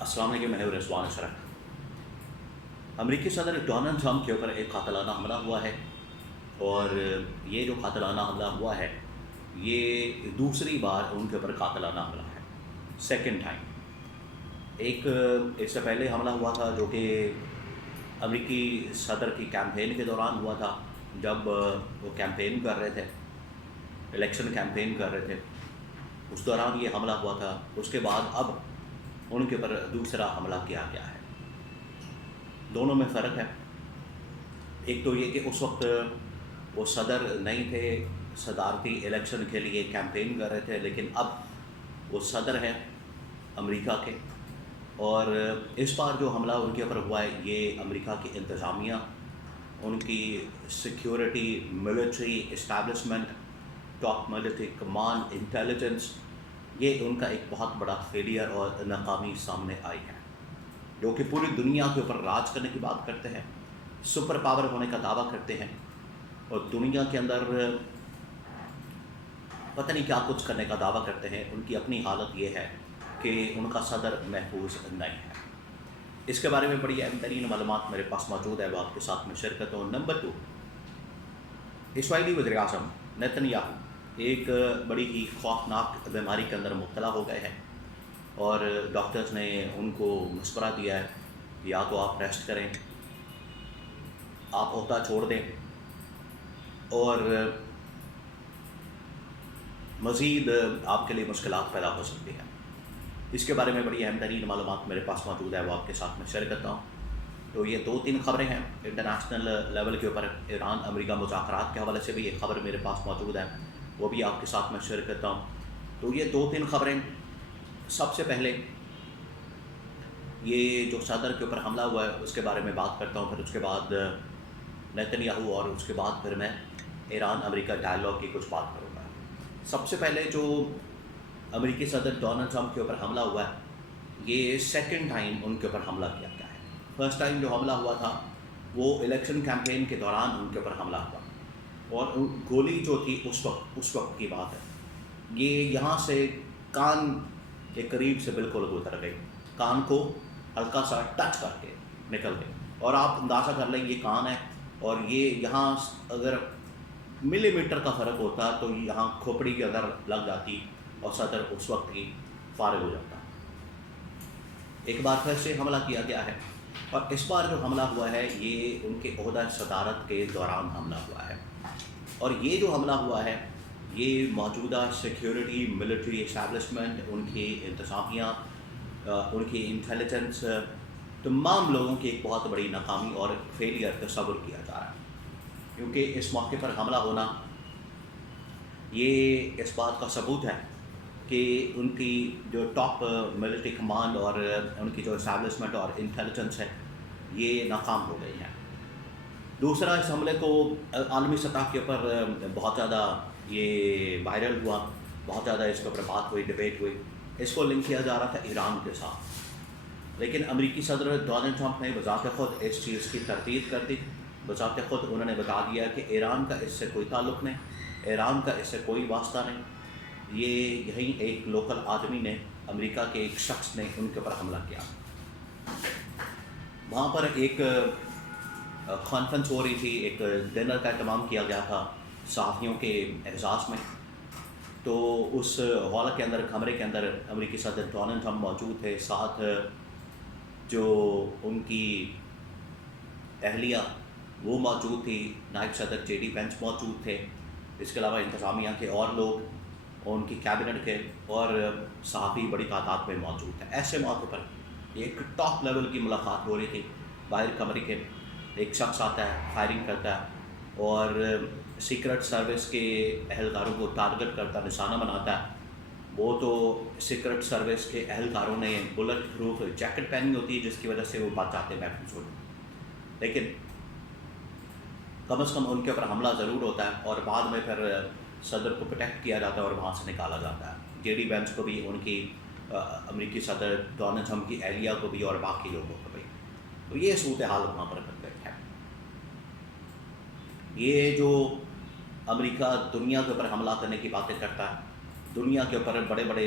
السلام علیکم، میں رضوان اشرف۔ امریکی صدر ڈونلڈ ٹرمپ کے اوپر ایک قاتلانہ حملہ ہوا ہے، اور یہ جو قاتلانہ حملہ ہوا ہے یہ دوسری بار ان کے اوپر قاتلانہ حملہ ہے، سیکنڈ ٹائم۔ ایک اس سے پہلے حملہ ہوا تھا جو کہ امریکی صدر کی کیمپین کے دوران ہوا تھا، جب وہ کیمپین کر رہے تھے، الیکشن کیمپین کر رہے تھے، اس دوران یہ حملہ ہوا تھا۔ اس کے بعد اب ان کے اوپر دوسرا حملہ کیا گیا ہے۔ دونوں میں فرق ہے۔ ایک تو یہ کہ اس وقت وہ صدر نہیں تھے، صدارتی الیکشن کے لیے کیمپین کر رہے تھے، لیکن اب وہ صدر ہیں امریکہ کے، اور اس بار جو حملہ ان کے اوپر ہوا ہے یہ امریکہ کی انتظامیہ، ان کی security, military establishment, top military command, intelligence, یہ ان کا ایک بہت بڑا فیلئر اور ناکامی سامنے آئی ہے، جو کہ پوری دنیا کے اوپر راج کرنے کی بات کرتے ہیں، سپر پاور ہونے کا دعویٰ کرتے ہیں، اور دنیا کے اندر پتہ نہیں کیا کچھ کرنے کا دعویٰ کرتے ہیں۔ ان کی اپنی حالت یہ ہے کہ ان کا صدر محفوظ نہیں ہے۔ اس کے بارے میں بڑی اہم ترین معلومات میرے پاس موجود ہے، وہ آپ کے ساتھ میں شیئر کرتا ہوں۔ نمبر 2، اسرائیلی وزیر اعظم نیتن یاہو ایک بڑی ہی خوفناک بیماری کے اندر مبتلا ہو گئے ہیں، اور ڈاکٹرز نے ان کو مشورہ دیا ہے کہ یا تو آپ ریسٹ کریں، آپ عہدہ چھوڑ دیں، اور مزید آپ کے لیے مشکلات پیدا ہو سکتی ہیں۔ اس کے بارے میں بڑی اہم ترین معلومات میرے پاس موجود ہے، وہ آپ کے ساتھ میں شیئر کرتا ہوں۔ تو یہ 2-3 خبریں ہیں انٹرنیشنل لیول کے اوپر، ایران امریکہ مذاکرات کے حوالے سے بھی ایک خبر میرے پاس موجود ہے، وہ بھی آپ کے ساتھ میں شیئر کرتا ہوں۔ تو یہ 2-3 خبریں، سب سے پہلے یہ جو صدر کے اوپر حملہ ہوا ہے اس کے بارے میں بات کرتا ہوں، پھر اس کے بعد نیتن یاہو، اور اس کے بعد پھر میں ایران امریکہ ڈائیلاگ کی کچھ بات کروں گا۔ سب سے پہلے جو امریکی صدر ڈونلڈ ٹرمپ کے اوپر حملہ ہوا ہے یہ سیکنڈ ٹائم ان کے اوپر حملہ کیا گیا ہے۔ فرسٹ ٹائم جو حملہ ہوا تھا وہ الیکشن کیمپین کے دوران ان کے اوپر حملہ ہوا، اور گولی جو تھی اس وقت کی بات ہے، یہ یہاں سے کان کے قریب سے بالکل گزر گئی، کان کو ہلکا سا ٹچ کر کے نکل گئی، اور آپ اندازہ کر لیں یہ کان ہے، اور یہ یہاں اگر ملی میٹر کا فرق ہوتا تو یہاں کھوپڑی کے اندر لگ جاتی اور صدر اس وقت ہی فارغ ہو جاتا۔ ایک بار پھر سے حملہ کیا گیا ہے، اور اس بار جو حملہ ہوا ہے یہ ان کے عہدہ صدارت کے دوران حملہ ہوا ہے، اور یہ جو حملہ ہوا ہے یہ موجودہ سیکیورٹی، ملٹری اسٹیبلشمنٹ، ان کی انتظامیہ، ان کی انٹیلیجنس، تمام لوگوں کی ایک بہت بڑی ناکامی اور فیلئر تصور کیا جا رہا ہے، کیونکہ اس موقع پر حملہ ہونا یہ اس بات کا ثبوت ہے کہ ان کی جو ٹاپ ملٹری کمانڈ اور ان کی جو اسٹیبلشمنٹ اور انٹیلیجنس ہے یہ ناکام ہو گئی ہے۔ دوسرا، اس حملے کو عالمی سطح کے اوپر بہت زیادہ یہ وائرل ہوا، بہت زیادہ اس کے اوپر بات ہوئی، ڈبیٹ ہوئی، اس کو لنک کیا جا رہا تھا ایران کے ساتھ، لیکن امریکی صدر ڈونلڈ ٹرمپ نے بذات خود اس چیز کی تردید کر دی۔ بذات خود انہوں نے بتا دیا کہ ایران کا اس سے کوئی تعلق نہیں، ایران کا اس سے کوئی واسطہ نہیں، یہ یہیں ایک لوکل آدمی نے، امریکہ کے ایک شخص نے ان کے اوپر حملہ کیا۔ وہاں پر ایک کانفرنس ہو رہی تھی، ایک ڈنر کا اہتمام کیا گیا تھا صحافیوں کے اعزاز میں، تو اس ہال کے اندر، کمرے کے اندر امریکی صدر ڈونلڈ ٹرمپ موجود تھے، ساتھ جو ان کی اہلیہ وہ موجود تھی، نائب صدر جے ڈی وینس موجود تھے، اس کے علاوہ انتظامیہ کے اور لوگ، اور ان کی کیبنٹ کے اور صحافی بڑی تعداد میں موجود ہیں۔ ایسے موقع پر ایک ٹاپ لیول کی ملاقات ہو رہی تھی، باہر کمرے کے ایک شخص آتا ہے، فائرنگ کرتا ہے، اور سیکرٹ سروس کے اہلکاروں کو ٹارگٹ کرتا، نشانہ بناتا ہے۔ وہ تو سیکرٹ سروس کے اہلکاروں نے بلٹ پروف جیکٹ پہنی ہوتی ہے جس کی وجہ سے وہ بچ جاتے محفوظ ہوتے، لیکن کم از کم ان کے اوپر حملہ ضرور ہوتا ہے، اور بعد میں پھر صدر کو پروٹیکٹ کیا جاتا ہے اور وہاں سے نکالا جاتا ہے، جے ڈی وینس کو بھی، ان کی امریکی صدر ڈونلڈ ٹرمپ کی اہلیہ کو بھی، اور باقی لوگوں کو بھی۔ تو یہ صورتحال وہاں پر ہے۔ یہ جو امریکہ دنیا کے اوپر حملہ کرنے کی باتیں کرتا ہے، دنیا کے اوپر بڑے بڑے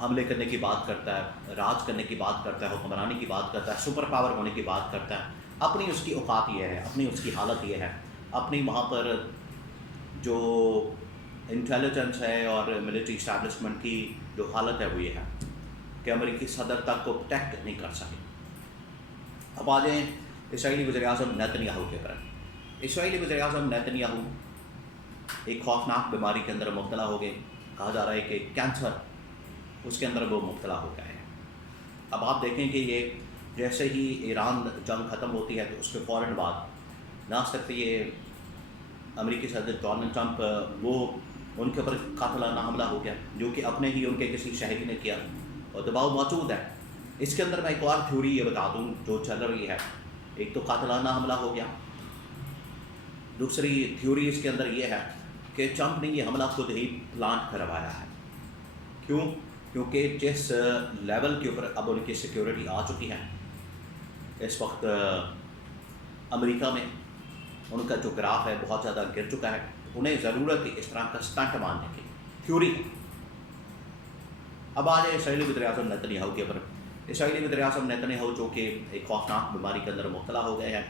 حملے کرنے کی بات کرتا ہے، راج کرنے کی بات کرتا ہے، حکمرانی کی بات کرتا ہے، سپر پاور ہونے کی بات کرتا ہے. اپنی اس کی اوقات یہ ہے، اپنی اس کی حالت یہ ہے، اپنی وہاں پر جو انٹیلیجنس ہے اور ملٹری اسٹیبلشمنٹ کی جو حالت ہے وہ یہ ہے کہ امریکی صدر تک کو پروٹیکٹ نہیں کر سکے. اب آ جائیں اسرائیلی وزیر اعظم نیتن یاہو کے پر. اسرائیلی وزیر اعظم نیتن یاہو ایک خوفناک بیماری کے اندر مبتلا ہو گئے. کہا جا رہا ہے کہ کینسر اس کے اندر وہ مبتلا ہو گئے ہیں. اب آپ دیکھیں کہ یہ جیسے ہی ایران جنگ ختم ہوتی ہے تو اس کے فوراً بعد نہ صرف یہ امریکی صدر ڈونلڈ ٹرمپ وہ ان کے اوپر قاتلانہ حملہ ہو گیا جو کہ اپنے ہی ان کے کسی شہری نے کیا اور دباؤ موجود ہے. اس کے اندر میں ایک اور تھیوری یہ بتا دوں جو چل رہی ہے. ایک تو قاتلانہ حملہ ہو گیا، دوسری تھیوری اس کے اندر یہ ہے کہ ٹرمپ نے یہ حملہ خود ہی پلانٹ کروایا ہے. کیوں؟ کیونکہ جس لیول کے اوپر اب ان کی سیکیورٹی آ چکی ہے اس وقت امریکہ میں ان کا جو گراف ہے بہت زیادہ گر چکا ہے. انہیں ضرورت ہے اس طرح کا اسٹنٹ مارنے کی تھیوری. اب آ جائے اسرائیلی وزیر اعظم نیتن یاہو کے اوپر. اسرائیلی وزیر اعظم نیتن یاہو جو کہ ایک خوفناک بیماری کے اندر مبتلا ہو گئے ہیں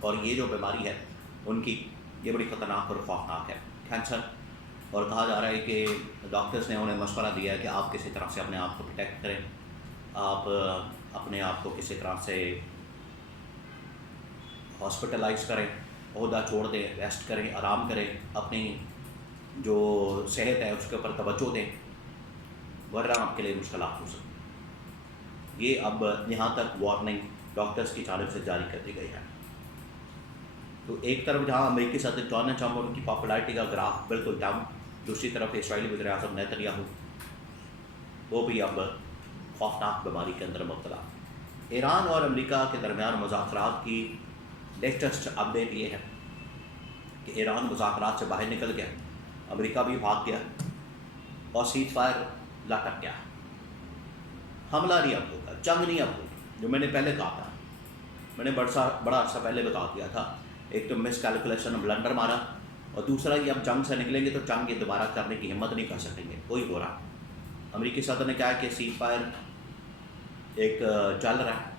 اور یہ جو بیماری ہے ان کی یہ بڑی خطرناک اور خوفناک ہے، کینسر. اور کہا جا رہا ہے کہ ڈاکٹرز نے انہیں مشورہ دیا ہے کہ آپ کسی طرح سے اپنے آپ کو پروٹیکٹ کریں، آپ اپنے آپ کو کسی طرح سے ہاسپٹلائز کریں، عہدہ چھوڑ دیں، ریسٹ کریں، آرام کریں، اپنی جو صحت ہے اس کے اوپر توجہ دیں ورنہ آپ کے لیے مشکلات ہو سکتی. یہ اب یہاں تک وارننگ ڈاکٹرز کی جانب سے جاری کر دی گئی ہے. تو ایک طرف جہاں امریکی صدر ڈونلڈ ٹرمپ اور ان کی پاپولیرٹی کا گراف بالکل ڈاؤن، دوسری طرف اسرائیلی وزیر اعظم نیتن یاہو وہ بھی اب خوفناک بیماری کے اندر مبتلا. ایران اور امریکہ کے درمیان مذاکرات کی لیٹسٹ اپڈیٹ یہ ہے کہ ایران مذاکرات سے باہر نکل گیا، امریکہ بھی بھاگ گیا اور سیز فائر لٹک گیا. حملہ نہیں اب ہوگا، جنگ نہیں اب ہوگی. جو میں نے پہلے کہا تھا، میں نے بڑا عرصہ پہلے بتا دیا تھا، ایک تو مس کیلکولیشن بلنڈر مارا اور دوسرا یہ اب جنگ سے نکلیں گے تو جنگ یہ دوبارہ کرنے کی ہمت نہیں کر سکیں گے. وہی ہو رہا. امریکی صدر نے کہا کہ سیز فائر ایک چل رہا ہے،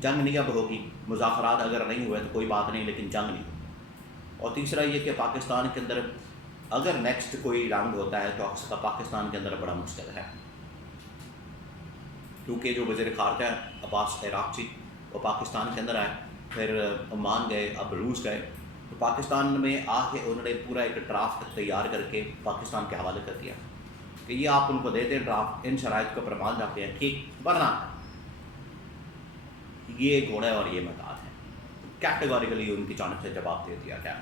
جنگ نہیں اب ہوگی، مذاکرات اگر نہیں ہوئے تو کوئی بات نہیں لیکن جنگ نہیں. اور تیسرا یہ کہ پاکستان کے اندر اگر نیکسٹ کوئی راؤنڈ ہوتا ہے تو اس کا پاکستان کے اندر بڑا مشکل ہے کیونکہ جو وزیر خارجہ عباس عراقچی وہ پاکستان کے اندر آئے، پھر عمان گئے، اب روس گئے. تو پاکستان میں آ کے انہوں نے پورا ایک ڈرافٹ تیار کر کے پاکستان کے حوالے کر دیا کہ یہ آپ ان کو دیتے ہیں ڈرافٹ، ان شرائط کو پرمان جاتے ہیں ٹھیک، ورنہ یہ گھوڑا اور یہ میدان ہے. کیٹیگوریکلی ان کی جانب سے جواب دے دیا گیا.